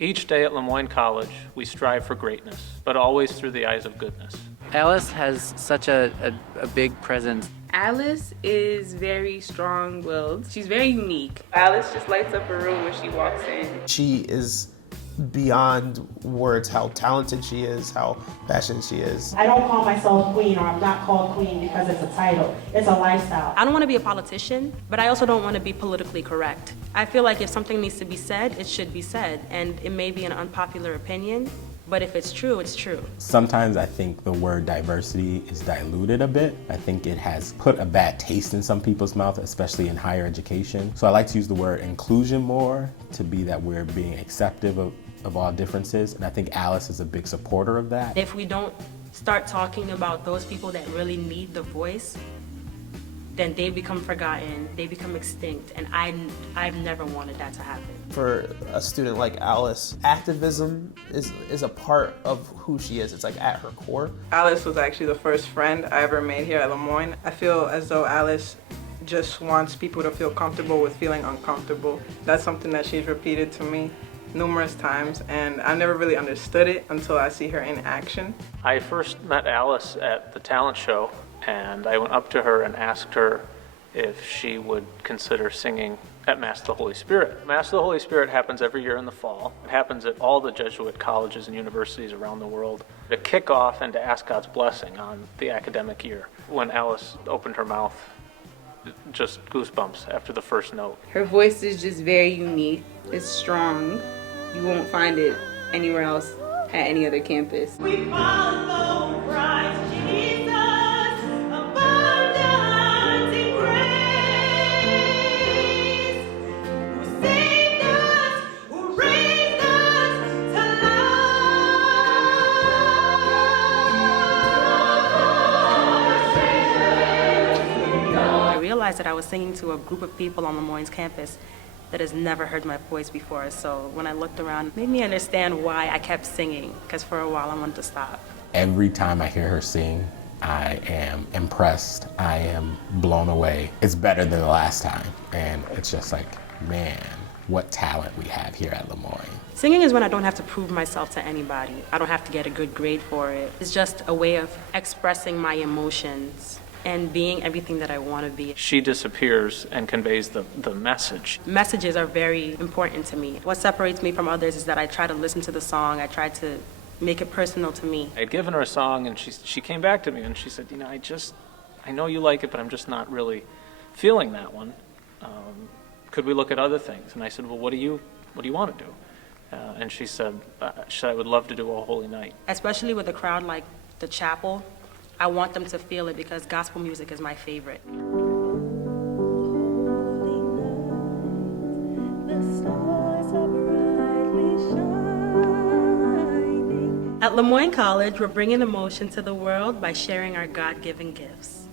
Each day at Moyne College, we strive for greatness, but always through the eyes of goodness. Alice has such a big presence. Alice is very strong-willed. She's very unique. Alice just lights up a room when she walks in. She is beyond words how talented she is, how passionate she is. I don't call myself queen, or I'm not called queen because it's a title. It's a lifestyle. I don't want to be a politician, but I also don't want to be politically correct. I feel like if something needs to be said, it should be said, and it may be an unpopular opinion, but if it's true, it's true. Sometimes I think the word diversity is diluted a bit. I think it has put a bad taste in some people's mouth, especially in higher education. So I like to use the word inclusion more to be that we're being acceptive of all differences. And I think Alice is a big supporter of that. If we don't start talking about those people that really need the voice, then they become forgotten, they become extinct, and I've never wanted that to happen. For a student like Alice, activism is a part of who she is. It's like at her core. Alice was actually the first friend I ever made here at Moyne. I feel as though Alice just wants people to feel comfortable with feeling uncomfortable. That's something that she's repeated to me numerous times, and I never really understood it until I see her in action. I first met Alice at the talent show, and I went up to her and asked her if she would consider singing at Mass of the Holy Spirit. Mass of the Holy Spirit happens every year in the fall. It happens at all the Jesuit colleges and universities around the world to kick off and to ask God's blessing on the academic year. When Alice opened her mouth, just goosebumps after the first note. Her voice is just very unique. It's strong. You won't find it anywhere else at any other campus. We follow Christ Jesus, abundant in grace, who saved us, who raised us to I realized that I was singing to a group of people on Moyne's campus that has never heard my voice before. So when I looked around, it made me understand why I kept singing, because for a while I wanted to stop. Every time I hear her sing, I am impressed. I am blown away. It's better than the last time. And it's just like, man, what talent we have here at Moyne. Singing is when I don't have to prove myself to anybody. I don't have to get a good grade for it. It's just a way of expressing my emotions and being everything that I want to be. She disappears and conveys the message. Messages are very important to me. What separates me from others is that I try to listen to the song. I try to make it personal to me. I'd given her a song, and she came back to me and she said, I know you like it, but I'm just not really feeling that one. Could we look at other things? And I said, well, what do you want to do? And she said, I would love to do a Holy Night. Especially with a crowd like the chapel, I want them to feel it because gospel music is my favorite. At Moyne College, we're bringing emotion to the world by sharing our God-given gifts.